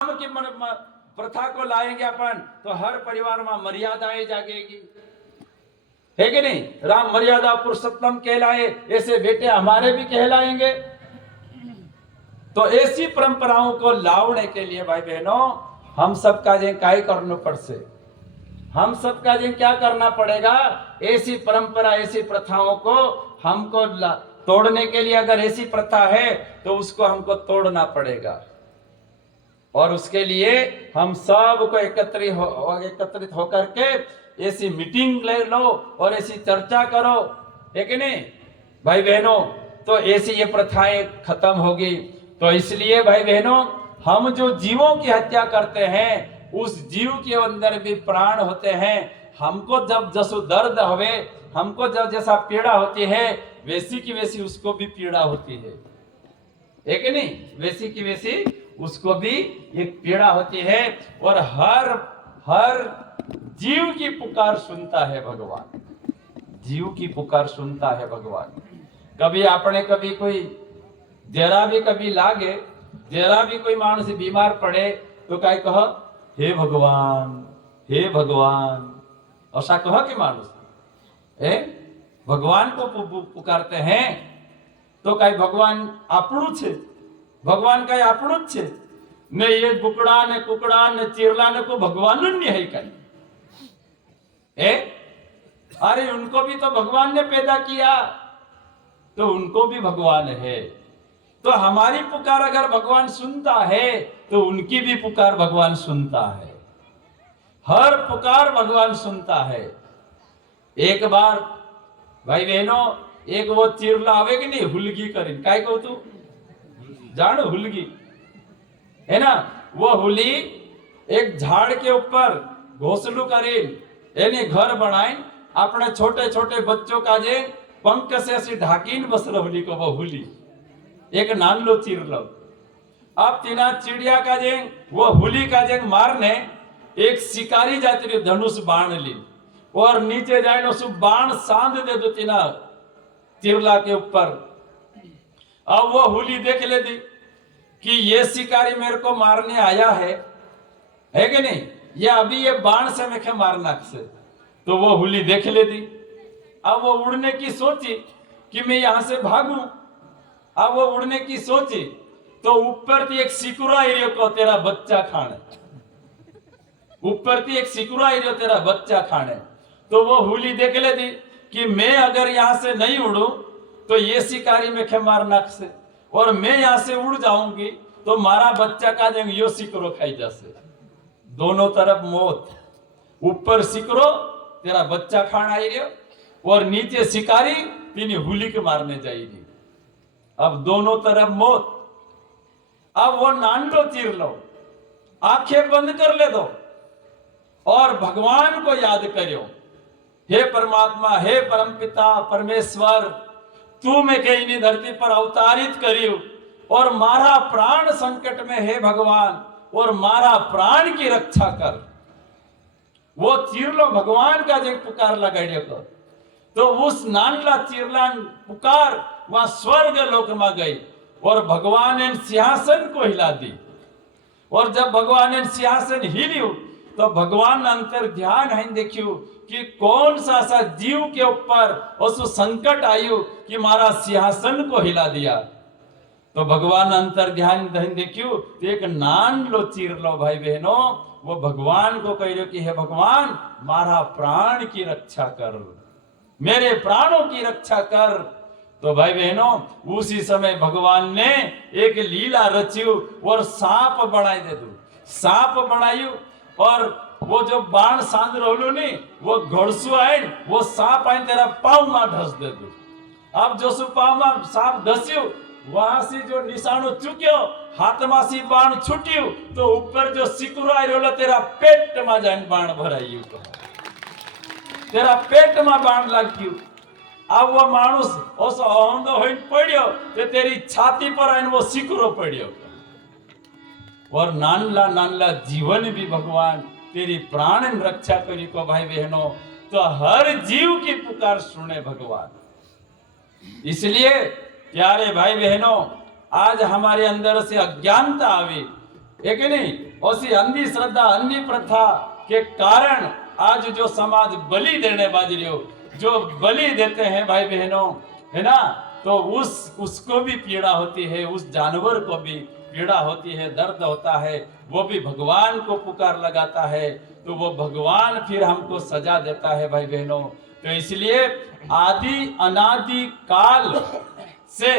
की प्रथा को लाएंगे अपन तो हर परिवार में मर्यादाएं जागेगी, है कि नहीं? राम मर्यादा पुरुषोत्तम कहलाए, ऐसे बेटे हमारे भी कहलाएंगे। तो ऐसी परंपराओं को लाने के लिए भाई बहनों हम सबका जे काय करना पड़से, हम सबका जे क्या करना पड़ेगा? ऐसी परंपरा ऐसी प्रथाओं को हमको तोड़ने के लिए, अगर ऐसी प्रथा है तो उसको हमको तोड़ना पड़ेगा। और उसके लिए हम सब को एकत्रित होकर के ऐसी मीटिंग ले लो और ऐसी चर्चा करो, है कि नहीं भाई बहनों? तो ऐसी ये प्रथाएं खत्म होगी। तो इसलिए भाई बहनों हम जो जीवों की हत्या करते हैं उस जीव के अंदर भी प्राण होते हैं। हमको जब जसो दर्द हवे, हमको जब जैसा पीड़ा होती है वैसी की वैसी उसको भी पीड़ा होती है कि नहीं? वैसी की वैसी उसको भी एक पीड़ा होती है। और हर जीव की पुकार सुनता है भगवान, जीव की पुकार सुनता है भगवान। कभी आपने कभी कोई जरा भी कभी लागे, जरा भी कोई मानुष बीमार पड़े तो काय कह, हे भगवान, हे भगवान, ऐसा कह कि मानुष भगवान को पुकारते हैं। तो काय भगवान આપણું છે? भगवान काय આપણું જ છે ने? ये बुकड़ा ने कुकड़ा ने चिरला ने को भगवान नहीं है कहीं? अरे उनको भी तो भगवान ने पैदा किया, तो उनको भी भगवान है। तो हमारी पुकार अगर भगवान सुनता है तो उनकी भी पुकार भगवान सुनता है। हर पुकार भगवान सुनता है। एक बार भाई बहनों एक वो चिरला आवे कि नहीं, हुलगी करी, काय कहू तू जान? हुलगी है ना? वो हुली एक झाड़ के ऊपर घोंसलू करी एने घर बनाई, अपने छोटे छोटे बच्चों का जे पंख से ऐसी ढाकीन बस हुली को, वो हुली एक नानलो चिरलो। अब तीना चिड़िया का जे वो हुली का जे मारने एक शिकारी जाती रही धनुष बाण ली और नीचे जाए नो सु बाण सांध दे दो तीना चिरला के ऊपर। अब वो हुली देख लेती कि ये शिकारी मेरे को मारने आया है कि नहीं? ये अभी ये बाण से मैं मारना से। तो वो हुली देख लेती। अब वो उड़ने की सोची कि मैं यहां से भागूं। अब वो उड़ने की सोची तो ऊपर थी एक सिकुरा एरियो को तेरा बच्चा खाने, ऊपर थी एक सिकुरा एरियो तेरा बच्चा खाने। तो वो हुली देख लेती कि मैं अगर यहां से नहीं उड़ू तो ये शिकारी में मारना से, और मैं यहां से उड़ जाऊंगी तो मारा बच्चा का जंग यो सिकरो खाई जासे। दोनों तरफ मौत, ऊपर सिकरो तेरा बच्चा खाना आई रही और नीचे शिकारी तीन हुली के मारने जाएगी। अब दोनों तरफ मौत। अब वो नांडो चीर लो, आंखें बंद कर ले दो और भगवान को याद करो, हे परमात्मा, हे परमपिता परमेश्वर, तू मैं कहीं धरती पर अवतारित करियो और मारा प्राण संकट में है भगवान, और मारा प्राण की रक्षा कर। वो चिरलो भगवान का जो पुकार लगाड़ियो कर, तो उस नानला चिरला पुकार वहां स्वर्ग लोक में गई और भगवान ने सिंहासन को हिला दी। और जब भगवान ने सिंहासन हिलियो तो भगवान अंतर ध्यान है देखियो कि कौन सा सा जीव के ऊपर उस संकट आयु कि मारा सिंहासन को हिला दिया। तो भगवान अंतर ध्यान देखियो तो एक नान लो चीर लो भाई बहनों, वो भगवान को कह रहे कि हे भगवान मारा प्राण की रक्षा कर, मेरे प्राणों की रक्षा कर। तो भाई बहनों उसी समय भगवान ने एक लीला रचियो और सांप बनाई दे दो, सांप बनायु और वो जो बाण सांध रोलू नहीं वो घोड़सू आए, वो सांप आए तेरा पाँव में ढस दे दो। अब जो सु पाँव में सांप धस्यु वहां से जो निशानो चुक्यो, हाथ में सी बाण छूट्यू तो ऊपर जो सिकुरा रोलो तेरा पेट में जान बाण भरायु, तेरा पेट में बाण लाग्यू। अब वो मानुष ओसो औंधो होइन पड्यो ते तेरी छाती पर आइन वो सिकुरो पड्यो। और नानला नानला जीवन भी भगवान तेरी प्राण रक्षा करी को भाई बहनों। तो हर जीव की पुकार सुने भगवान। इसलिए प्यारे भाई बहनों आज हमारे अंदर से अज्ञानता आई एक ही नहीं, ऐसी अंधी श्रद्धा अंधी प्रथा के कारण आज जो समाज बलि देने बाज रही हो, जो बलि देते हैं भाई बहनों, है ना, तो उसको भी पीड़ा होती है, उस जानवर को भी पीड़ा होती है, दर्द होता है, वो भी भगवान को पुकार लगाता है, तो वो भगवान फिर हमको सजा देता है भाई बहनों। तो इसलिए आदि अनादि काल से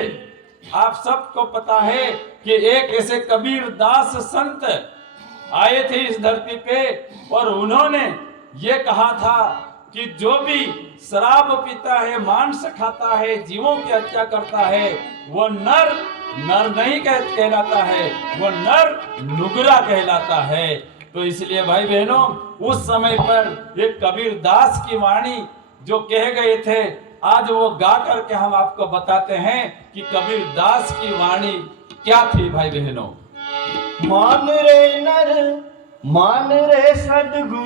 आप सबको पता है कि एक ऐसे कबीर दास संत आए थे इस धरती पे, और उन्होंने ये कहा था कि जो भी शराब पीता है, मांस खाता है, जीवों की हत्या करता है, वो नर नहीं कहलाता है, वो नर नुगरा कहलाता है। तो इसलिए भाई बहनों, उस समय पर एक कबीर दास की वाणी जो कह गए थे, आज वो गा करके हम आपको बताते हैं कि कबीर दास की वाणी क्या थी भाई बहनों। मान रे नर, मान रे सद्गुरु।